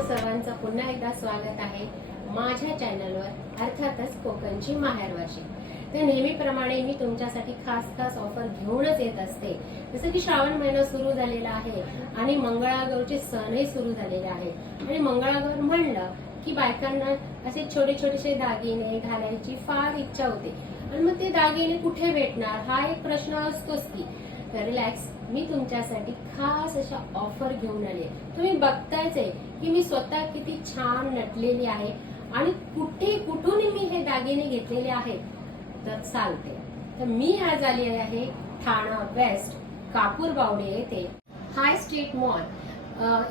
पुन्हा एकदा स्वागत आहे माझ्या चॅनलवर अर्थातच कोकणची माहेरवाशी. तर नेहमीप्रमाणे मी तुमच्यासाठी खास खास ऑफर घेऊनच येत असते. जसं की श्रावण महिना सुरू झालेला आहे आणि मंगळागौरचे सणही सुरू झालेले आहेत आणि मंगळागौर म्हणलं की बायकांना असे छोटे छोटेसे दागिने घालायची फार इच्छा होते. आणि मग ते दागिने कुठे भेटणार? हा एक प्रश्न असतोच की. रिलॅक्स मी तुमच्यासाठी खास अशा ऑफर घेऊन आले तुम्ही बघतायच आहे की मी स्वतः किती छान नटलेली आहे आणि कुठे कुठून मी हे दागिने घेतलेले आहेत? तर सांगते तर मी आज आली आहे ठाणा वेस्ट कापूर बावडे येथे. हाय स्ट्रीट मॉल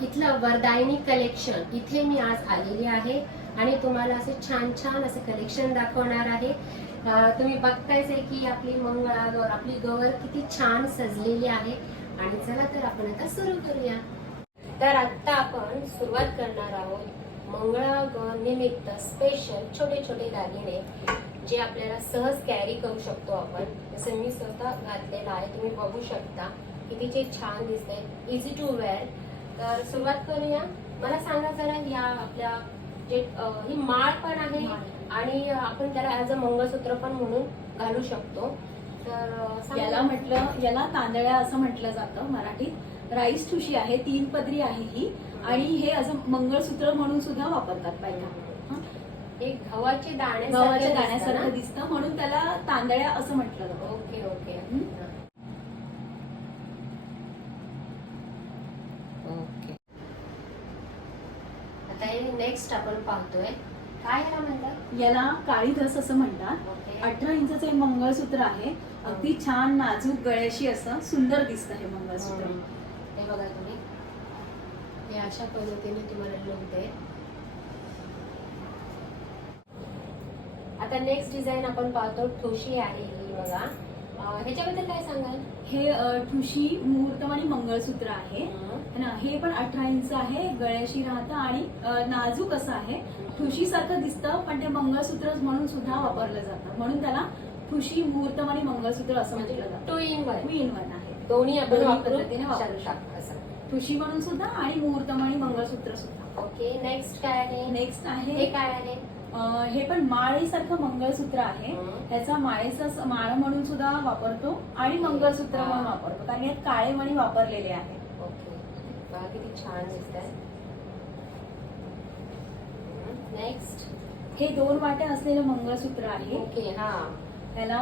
इथलं वरदायनी कलेक्शन इथे मी आज आलेली आहे आणि तुम्हाला असे छान छान असे कलेक्शन दाखवणार आहे. तुम्ही बघतायच आहे की आपली मंगळागौर आपली गौर किती छान सजलेली आहे. आणि चला तर आपण आता सुरू करूया. तर आता आपण सुरुवात करणार आहोत मंगळागौर निमित्त स्पेशल छोटे छोटे दागिने जे आपल्याला सहज कॅरी करू शकतो आपण. जसं मी स्वतः घातलेलं आहे तुम्ही बघू शकता. किती जे छान दिसते इझी टू वेअर तर सुरुवात करूया. मला सांगा जरा या आपल्या जे ही माळ पण आहे आणि आपण त्याला ऍज अ मंगळसूत्र पण म्हणून घालू शकतो. तर. याला म्हटलं याला तांदळ्या असं म्हटलं जातं मराठीत. राईस ठुशी आहे तीन पदरी आहे ही. आणि हे असं मंगळसूत्र म्हणून सुद्धा वापरतात बायका. हं? एक गव्हाचे दाणे गव्हाच्या दाण्यासारखं दिसतं म्हणून त्याला तांदळ्या असं म्हटलं जातं. ओके? ओके. हे नेक्स्ट आपण पाहतोय काय ह्याला म्हणतात? याला काळी धस असं म्हणतात. अठरा इंचाचं हे मंगळसूत्र आहे. अगदी छान नाजूक गळ्याशी असं सुंदर दिसतं हे मंगळसूत्र. हम्म. हे बघा तुम्ही. हे अशा पद्धतीने तुम्हाला लुक दे आता नेक्स्ट डिझाईन आपण पाहतो ठोशी आहे ही बघा. ह्याच्याबद्दल काय सांगाल? हे ठुशी मुहूर्तमणी मंगळसूत्र आहे. है. ना? हे पण अठरा इंच आहे गळ्याशी राहतं आणि नाजूक असं आहे. ठुशी सारखं दिसतं पण ते मंगळसूत्र म्हणून सुद्धा वापरलं जातं. म्हणून त्याला ठुशी मुहूर्तमणी मंगळसूत्र असं म्हटलं जातं. Two in one two in one आहे. दोन्ही आपण पद्धतीने वापरू शकतो असं. ठुशी म्हणून सुद्धा आणि मुहूर्तमणी मंगळसूत्र सुद्धा. ओके नेक्स्ट काय आहे? नेक्स्ट हे आहे काय आहे? हे पण माळेसारखं मंगळसूत्र आहे. त्याचा माळेचा माळ म्हणून सुद्धा वापरतो आणि मंगळसूत्र. म्हणून वापरतो कारण यात काळे मणी वापरलेले आहेत ओके बघा किती छान दिसत आहे नेक्स्ट हे दोन वाट्या असलेलं मंगळसूत्र आहे ओके हा त्याला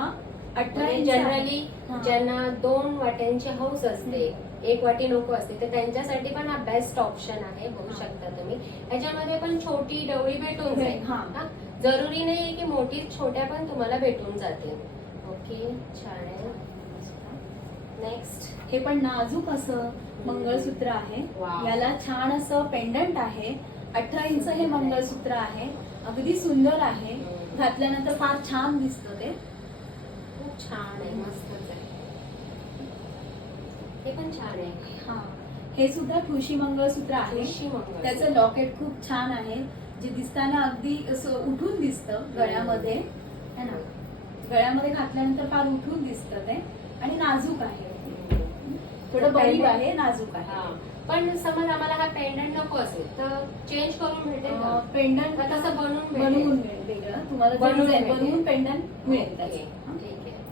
अठरा म्हणजे आहे. जनरली. ज्यांना दोन वाट्यांची हौस असते एक वाटी नको असते तर त्यांच्यासाठी पण हा बेस्ट ऑप्शन आहे बघू हा. शकता तुम्ही. ह्याच्यामध्ये पण छोटी डवळी भेटून जाईल. हा. जरुरी नाही की मोठी छोट्या पण तुम्हाला भेटून जातील. ओके छान आहे. नेक्स्ट हे पण नाजूक असं मंगळसूत्र आहे. याला छान असं पेंडंट आहे. अठरा इंच हे मंगळसूत्र आहे. अगदी सुंदर आहे. घातल्यानंतर फार छान दिसतं ते. खूप छान आहे. मस्तच आहे. हे पण छान आहे. हा. हे सुद्धा ठुशी मंगळसूत्र आहे. ठुशी मंगळसूत्र. त्याचं लॉकेट खूप छान आहे. जे दिसताना अगदी असं उठून दिसतं गळ्यामध्ये. है ना? गळ्यामध्ये घातल्यानंतर फार उठून दिसतं ते. आणि नाजूक आहे. थोडं बरीब आहे नाजूक आहे. पण समज आम्हाला हा पेंडंट नको असेल तर चेंज करून भेटेल का? पेंडंट का तसं बनवून भेटेल? बनवून मिळेल वेगळं. तुम्हाला जे बनवून design मिळेल. बनवून पेंडंट मिळेल त्याचं. ठीक आहे.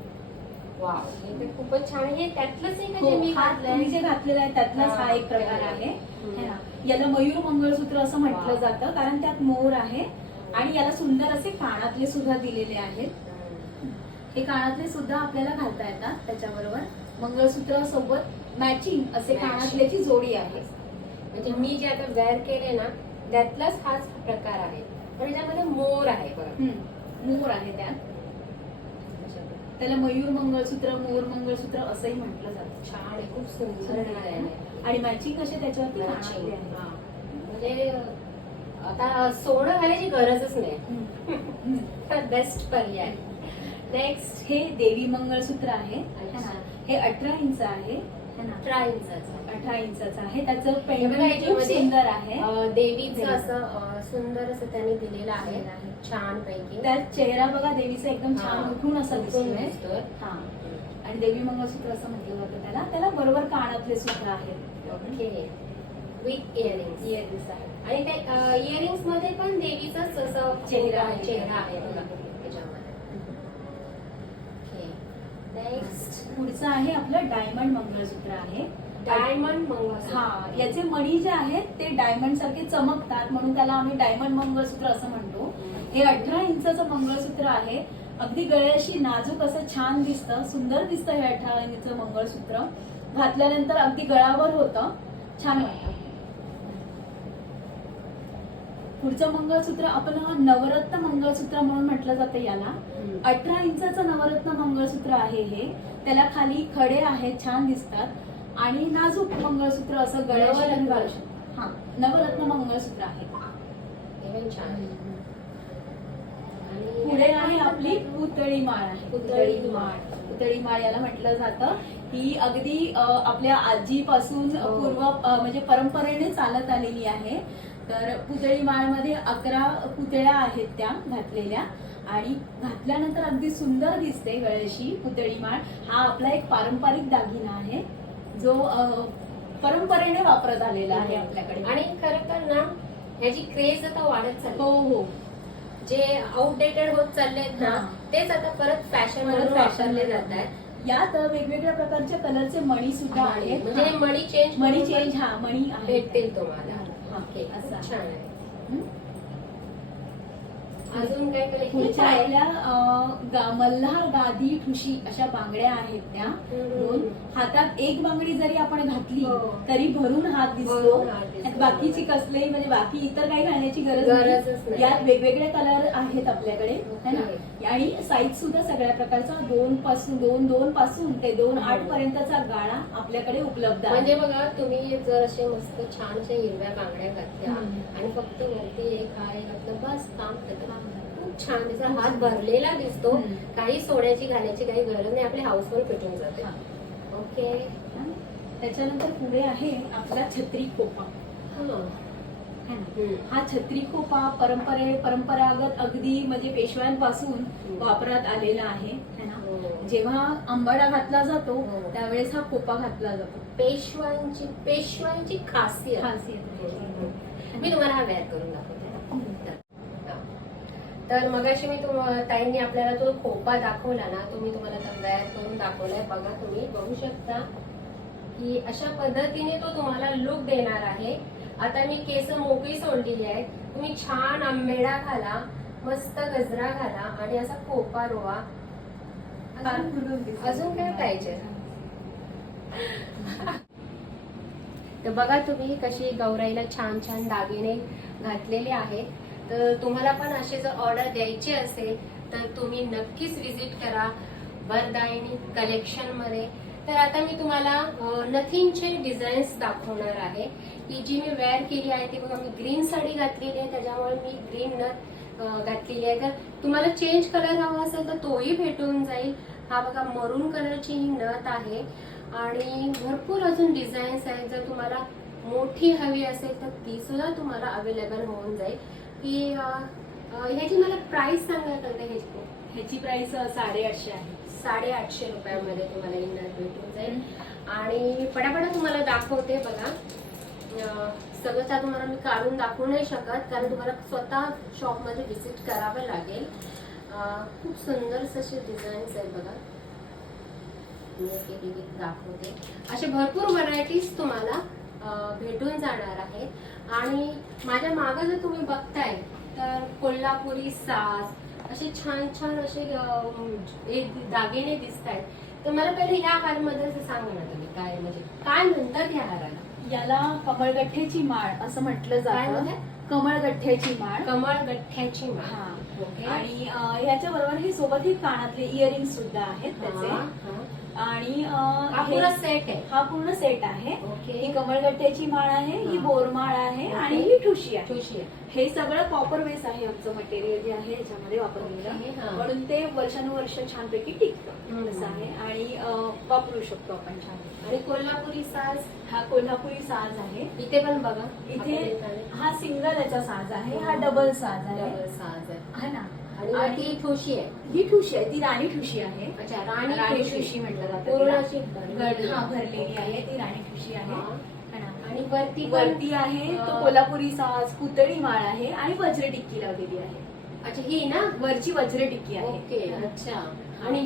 हे तर खूपच छान आहे. हे त्यातलंच आहे का हो, जे मी हा तुम्ही जे घातलेला आहे त्यातलाच हा एक प्रकार आहे. है ना? याला मयूर मंगळसूत्र असं म्हटलं वा. जातं कारण त्यात मोर आहे आणि याला सुंदर असे कानातले सुद्धा दिलेले आहेत. हे कानातले सुद्धा आपल्याला घालता येतात त्याच्याबरोबर. मंगळसूत्र सोबत मॅचिंग असे Matching. कानातल्याची जोडी आहे. म्हणजे मी जे आता वेअर केले ना त्यातलाच हाच प्रकार आहे. पण याच्यामध्ये मोर आहे बघा. हम्म, मोर आहे त्यात. त्याला मयूर मंगळसूत्र मोर मंगळसूत्र असंही म्हटलं जातं छान आहे खूप सुंदर आणि मॅचिंग कसे त्याच्यावरती. म्हणजे आता सोनं घालायची गरजच नाही. बेस्ट पर्याय नेक्स्ट हे देवी मंगळसूत्र आहे. है? हे अठरा इंच आहे ट्राय इंचाचं. अठरा इंचाचं आहे. त्याचं पेंडंट खूप सुंदर आहे. देवीचं देवी. असं सुंदर असं त्यांनी दिलेलं आहे. छान पैकी त्यात चेहरा बघा देवीचा एकदम छान. उठून असा दिसतोय. हा. आणि देवी मंगळसूत्र असं म्हटलं जातं त्याला. त्याला बरोबर कानातले सुद्धा आहेत. ओके. विथ इयरिंग्स इयरिंग्स आहे आणि त्या इयरिंग्समध्ये पण देवीचाच असं चेहरा. चेहरा आहे. त्याच्यामध्ये नेक्स्ट पुढचं आहे आपलं डायमंड मंगळसूत्र आहे. डायमंड मंगळसूत्र. हा याचे मणी जे आहेत ते डायमंड सारखे चमकतात म्हणून त्याला आम्ही डायमंड मंगळसूत्र असं म्हणतो. हे अठरा इंचाचं मंगळसूत्र आहे. अगदी गळ्याशी नाजूक असं छान दिसतं सुंदर दिसतं हे अठरा इंचाचं मंगळसूत्र. घातल्यानंतर अगदी गळावर होतं. छान वाटतं. पुढचं मंगळसूत्र आपण नवरत्न मंगळसूत्र म्हणून म्हटलं जातं याला. अठरा इंचाचं नवरत्न मंगळसूत्र आहे हे. त्याला खाली खडे आहेत छान दिसतात. आणि नाजूक मंगळसूत्र असं गळ्यावर. हा नवरत्न मंगळसूत्र आहे. छान. पुढे आहे आपली पुतळी माळ आहे. पुतळी माळ. पुतळी माळ याला म्हटलं जातं. ही अगदी आपल्या आजीपासून हो. पूर्व म्हणजे परंपरेने चालत आलेली आहे. तर पुतळी माळमध्ये अकरा पुतळ्या आहेत त्या घातलेल्या. आणि घातल्यानंतर अगदी सुंदर दिसते गळ्याशी पुतळी माळ. हा आपला एक पारंपरिक दागिना आहे. जो परंपरेने वापरत आलेला आहे आपल्याकडे. आणि खरं तर ना ह्याची क्रेज आता वाढत चालली. हो हो. जे आउटडेटेड होत चालले आहेत ना. तेच आता परत फॅशन वापरले मध्ये जात आहेत. यात वेगवेगळ्या प्रकारच्या कलरचे मणी सुद्धा आहेत. म्हणजे. मनी चेंज मणी चेंज हा मणी आहे. भेटतील तुम्हाला. ओके असं आहे. छान आहे? अजून काय पुढच्या आपल्या मल्हार गादी ठुशी अशा बांगड्या आहेत त्या. दोन हातात एक बांगडी जरी आपण घातली हो. तरी भरून हात दिसतो. आणि बाकीची कसलेही म्हणजे बाकी इतर काही घालण्याची गरज गरजच नाही नाही. यात वेगवेगळे कलर आहेत आपल्याकडे है ना. आणि साईज सुद्धा सगळ्या प्रकारचा दोन पासून दोन दोन पासून ते दोन हो. आठ पर्यंतचा गाळा आपल्याकडे उपलब्ध आहे म्हणजे बघा तुम्ही जर असे मस्त छान अशा हिरव्या बांगड्या घातल्या हम्म. आणि फक्त वरती एक हा घातलं बस काम त्याचं खूप छान त्याचा हात भरलेला दिसतो हम्म. काही सोन्याची घालायची काही गरज नाही आपले हाऊसफुल पेटून जाते हा. ओके हं? त्याच्यानंतर पुढे आहे आपला छत्री कोपा हा. है ना. हा छत्री खोपा परंपरे परंपरागत अगदी म्हणजे पेशव्यांपासून. वापरात आलेला आहे है ना हो. जेव्हा आंबाडा घातला जातो हो. त्यावेळेस हा खोपा घातला जातो पेशवांची पेशवांची खासियत खासियत. हम्म. मी तुम्हाला हा वेअर करून दाखवते. तर मगाशी मी तुम ताईंनी आपल्याला तो खोपा दाखवला ना तो मी तुम्हाला वेअर करून दाखवलाय बघा तुम्ही बघू शकता की अशा पद्धतीने तो तुम्हाला लुक देणार आहे आता मी केस मोकळी सोडलेली आहेत तुम्ही छान आंबेडा घाला मस्त गजरा घाला आणि असा खोपा रोवा. अजून काय पाहिजे? तर बघा तुम्ही कशी गौराईला छान छान दागिने घातलेले आहेत. तर तुम्हाला पण असे जर ऑर्डर द्यायची असेल तर तुम्ही नक्कीच विजिट करा. वरदायिनी कलेक्शनमध्ये. तर आता मी तुम्हाला नथिंगचे डिझाईन्स दाखवणार आहे. की जी मी वेअर केली आहे ती बघा मी ग्रीन साडी घातलेली आहे त्याच्यामुळे मी ग्रीन नथ घातलेली आहे. तर तुम्हाला चेंज कलर हवा असेल तर तोही भेटून जाईल. हा बघा मरून कलरची ही नथ आहे. आणि भरपूर अजून डिझाईन्स आहेत. जर तुम्हाला मोठी हवी असेल तर ती सुद्धा तुम्हाला अवेलेबल होऊन जाईल. की ह्याची मला प्राइस सांगायला तर ह्याची. ह्याची प्राइस साडेआठशे आहे. साडेआठशे रुपयामध्ये तुम्हाला इनर भेटून जाईल. आणि पटापटा तुम्हाला दाखवते बघा. सगळं त्या तुम्हाला मी काढून दाखवू नाही शकत कारण तुम्हाला स्वतः शॉपमध्ये व्हिजिट करावं लागेल. खूप सुंदर असे डिझाईन्स आहेत बघा. मी एक दाखवते. असे भरपूर व्हरायटीज तुम्हाला भेटून जाणार आहेत. आणि माझ्या मागं जर तुम्ही बघताय तर कोल्हापुरी साज असे छान छान असे दागिने दिसत आहेत तर मला पहिले ह्या हारमध्ये असं सांगा ना तुम्ही काय म्हणजे काय म्हणतात ह्या हाराला? याला कमळगठ्ठ्याची माळ असं म्हटलं जातं. म्हणतात? कमळगठ्ठ्याची माळ. कमळ गठ्ठ्याची माळ ओके. आणि ह्याच्या बरोबर हे सोबत हे कानातले इयरिंग सुद्धा आहेत त्याचे. आणि अं, हा हे- पुरा सेट आहे. हा पूर्ण सेट आहे. ही कमळगट्ट्याची माळ आहे ही हा. बोरमाळ आहे. आणि ही ठुशी आहे. ठुशी आहे. हे सगळं कॉपर बेस आहे आमचं मटेरियल जे आहे याच्यामध्ये वापरलेलं. हा. म्हणून ते वर्षानुवर्ष छानपैकी टिकतं. असं आहे. आणि वापरू शकतो आपण छान. आणि कोल्हापुरी साज? हा कोल्हापुरी साज आहे. इथे पण बघा. इथे हा सिंगल याचा साज आहे. हा डबल साज आहे. डबल साज आहे. है ना? आणि वरती ठुशी आहे. ही ठुशी आहे ती राणी ठुशी आहे. अच्छा राणी राणी ठुशी. म्हटलं जातं भरलेली. हा भरलेली आहे ती राणी ठुशी आहे? आणि वरती वरती आहे तो कोल्हापुरी साज पुतळी माळ आहे आणि वज्र टिक्की लावलेली आहे. अच्छा ही ना? वरची वज्र टिक्की ओके आहे अच्छा. आणि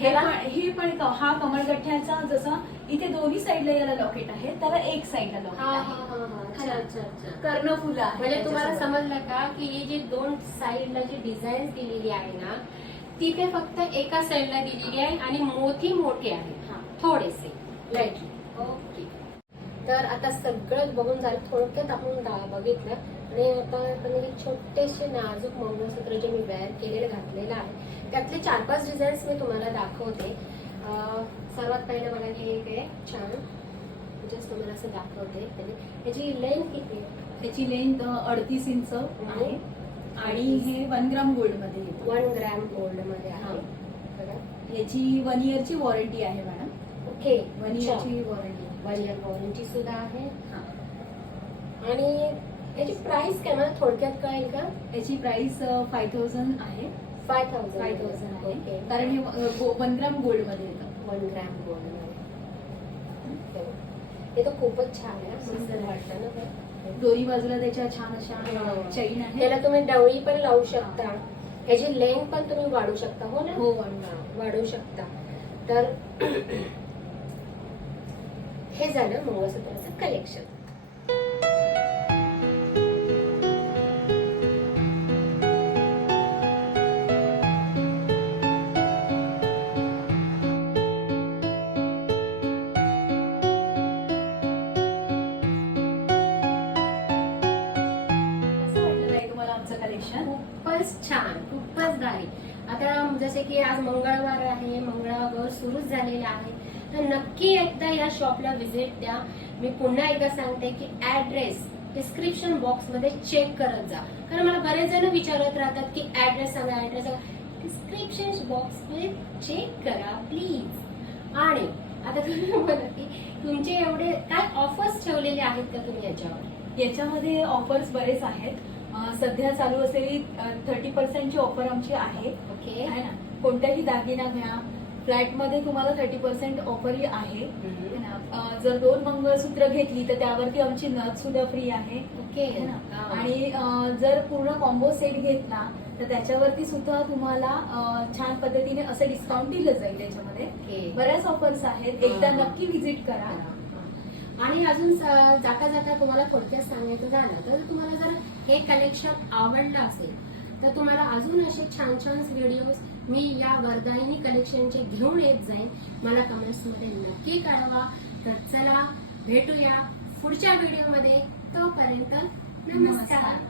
हे पण हे पण हा कमळगठ्ठ्याचा जसा इथे दोन्ही साईडला याला लॉकेट आहे त्याला एक साईडला लॉकेट हा आहे. अच्छा अच्छा अच्छा. कर्णफुलं आहे म्हणजे तुम्हाला त्याच्यासोबत. समजलं का की ही जी दोन साईडला जी डिझाईन दिलेली आहे ना तिथे फक्त एका साईडला दिलेली आहे आणि मोठी मोठी आहे हा. थोडेसे. लाईटली ओके तर आता सगळं बघून झालं थोडक्यात आपण दा- बघितलं. आणि आता हे छोटेसे नाजूक मंगळसूत्र जे मी वेअर केलेलं घातलेलं आहे. त्यातले चार पाच डिझाईन्स मी तुम्हाला दाखवते. सर्वात पहिलं बघा हे एक आहे छान. जस्ट तुम्हाला असं दाखवते. ह्याची लेंथ किती आहे? त्याची लेंथ अडतीस इंच आहे. आणि हे वन ग्राम गोल्डमध्ये. वन ग्रॅम गोल्डमध्ये आहे. हा. याची वन इयरची वॉरंटी आहे मॅडम ओके वन इयरची वॉरंटी वन इयर वॉरंटी सुद्धा आहे. आणि याची प्राइस काय? मला थोडक्यात कळेल का? याची प्राइस फाय थाउजंड आहे. फाय थाउजंड फाय थाउजंड आहे. कारण हे वन ग्राम गोल्डमध्ये येतं. वन ग्रॅम गोल्डमध्ये हे तर खूपच छान आहे. मस्त वाटतं ना. दोन्ही बाजूला त्याच्या छान हा. अशा चैन आहे त्याला तुम्ही डवळी पण लावू शकता. ह्याची लेंथ पण तुम्ही वाढू शकता हो ना? हो वाढू हा, वाढवू शकता. तर हे झालं मंगळसूत्राचं कलेक्शन वाटलं कलेक्शन खूपच छान खूपच भारी. आता जसे की आज मंगळवार आहे मंगळवार सुरूच झालेला आहे. तर नक्की एकदा या शॉपला व्हिजिट द्या. मी पुन्हा एकदा सांगते की ऍड्रेस डिस्क्रिप्शन बॉक्समध्ये चेक करत जा. कारण मला बरेच जण विचारत राहतात की ऍड्रेस सांगा ऍड्रेस सांगा. डिस्क्रिप्शन बॉक्समध्ये चेक करा प्लीज आणि आता तुम्ही बोला की तुमचे एवढे काय ऑफर्स ठेवलेले आहेत का तुम्ही याच्यावर? याच्यामध्ये ऑफर्स बरेच आहेत. सध्या चालू असलेली थर्टी पर्सेंटची ऑफर आमची आहे. ओके. आहे ना? कोणताही दागिना घ्या. फ्लॅटमध्ये तुम्हाला थर्टी पर्सेंट ऑफर आहे. है जर दोन मंगळसूत्र घेतली तर त्यावरती आमची नथ सुद्धा फ्री आहे. ओके. है ना? आणि जर पूर्ण कॉम्बो सेट घेतला तर त्याच्यावरती सुद्धा तुम्हाला छान पद्धतीने असं डिस्काउंट दिलं जाईल त्याच्यामध्ये. बऱ्याच ऑफर्स आहेत. एकदा हा. नक्की विजिट करा. आणि अजून जाता जाता तुम्हाला थोडक्यात सांगायचं झालं तर तुम्हाला जर हे कलेक्शन आवडलं असेल तर तुम्हाला अजून असे छान छान व्हिडिओज मी या वरदायिनी कलेक्शनचे घेऊन येत जाईन. मला कमेंट्समध्ये नक्की कळवा. तर चला भेटूया पुढच्या व्हिडिओमध्ये तोपर्यंत नमस्कार.